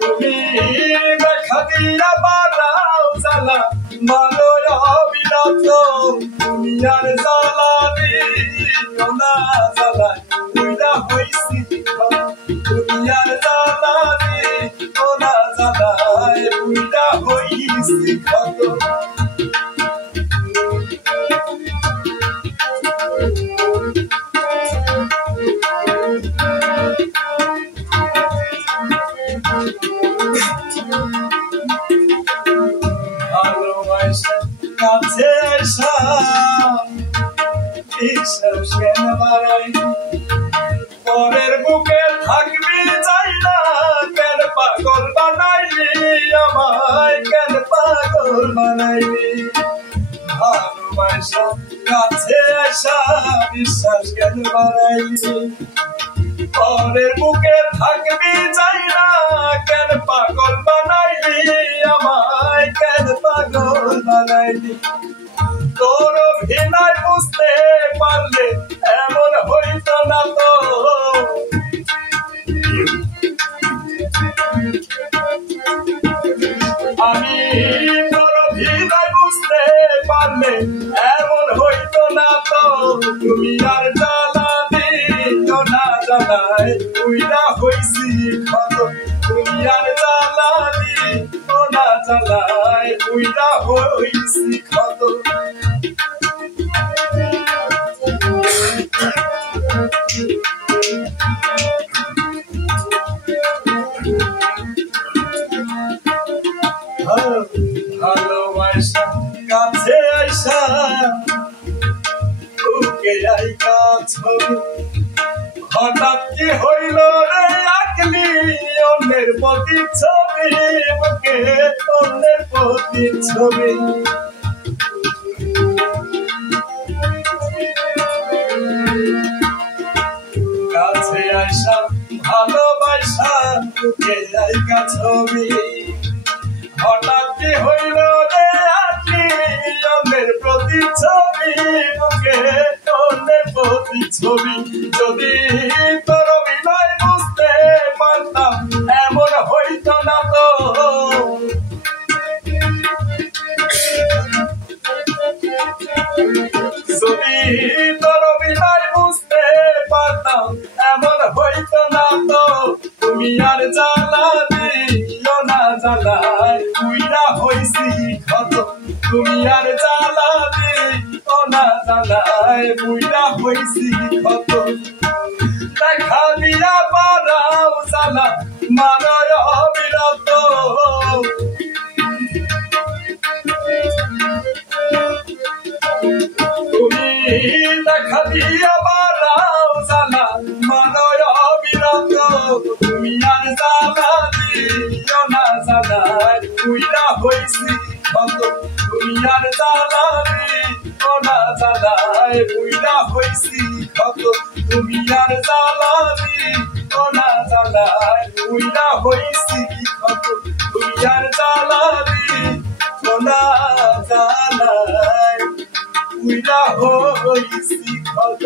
তুমি দেখা দিয়া বাড়াও জ্বালা মানো অবিরত তুমি আর জ্বালা দিও না জ্বালায় পুইরা হইছি তুমি আর জ্বালা দিও না জ্বালায় পুইরা হইছি ক্ষত কাছে হিসাব কেন বাড়াই পরের বুকে থাকবি চাই না কেন পাগল বানাইলি আমায় কেন পাগল বানাইলি ভালোবাসা কাছে আসা বিশ্বাস কেন বাড়াইলি পরের বুকে থাকবি চাই না কেন পাগল বানাইলি আমায় কেন পাগল বানাইলি তোর অভিনয় বুঝতে পারলে এমন হইতো না তো আমি তোর অভিনয় বুঝতে পারলে এমন হইতো না তো তুমি আর জ্বালা দিও না জ্বালায় পুইরা হইছি ক্ষত তুমি আর জ্বালা দিও না জ্বালায় পুইরা হইছি ক্ষত ভালোবাসা কাছে আইসা বুকে আইকা ছবি হঠাৎ কি হইল রে আকলি অন্যের প্রতি ছবি বুকে অন্যের প্রতি ছবি কাছে আইসা ভালোবাসা বুকে আইকা ছবি হঠাৎ কি হইল রে আকলি অন্যের প্রতি ছবি বুকে অন্যের প্রতি ছবি যদি তোর অভিনয় বুঝতে পারতাম এমন হইতো না তো যদি তোর অভিনয় বুঝতে পারতাম এমন হইতো না তো তুমি আর জ্বালা দিও না জ্বালায় পুইরা হইছি ক্ষত তুমি আর জ্বালা দিও না জ্বালায় পুইরা হইছি ক্ষত দেখা দিয়া বাড়াও জ্বালা মানো অবিরত তুমি দেখা দিয়া বাড়াও জ্বালা মানো অবিরত তুমি আর জ্বালা দিও না জ্বালায় পুইরা হইছি ক্ষত তুমি আর জ্বালা দিও না জ্বালায় পুইরা হইছি ক্ষত তুমি আর জ্বালা দিও না জ্বালায় পুইরা হইছি ক্ষত তুমি আর জ্বালা দিও না জ্বালায় পুইরা হইছি ক্ষত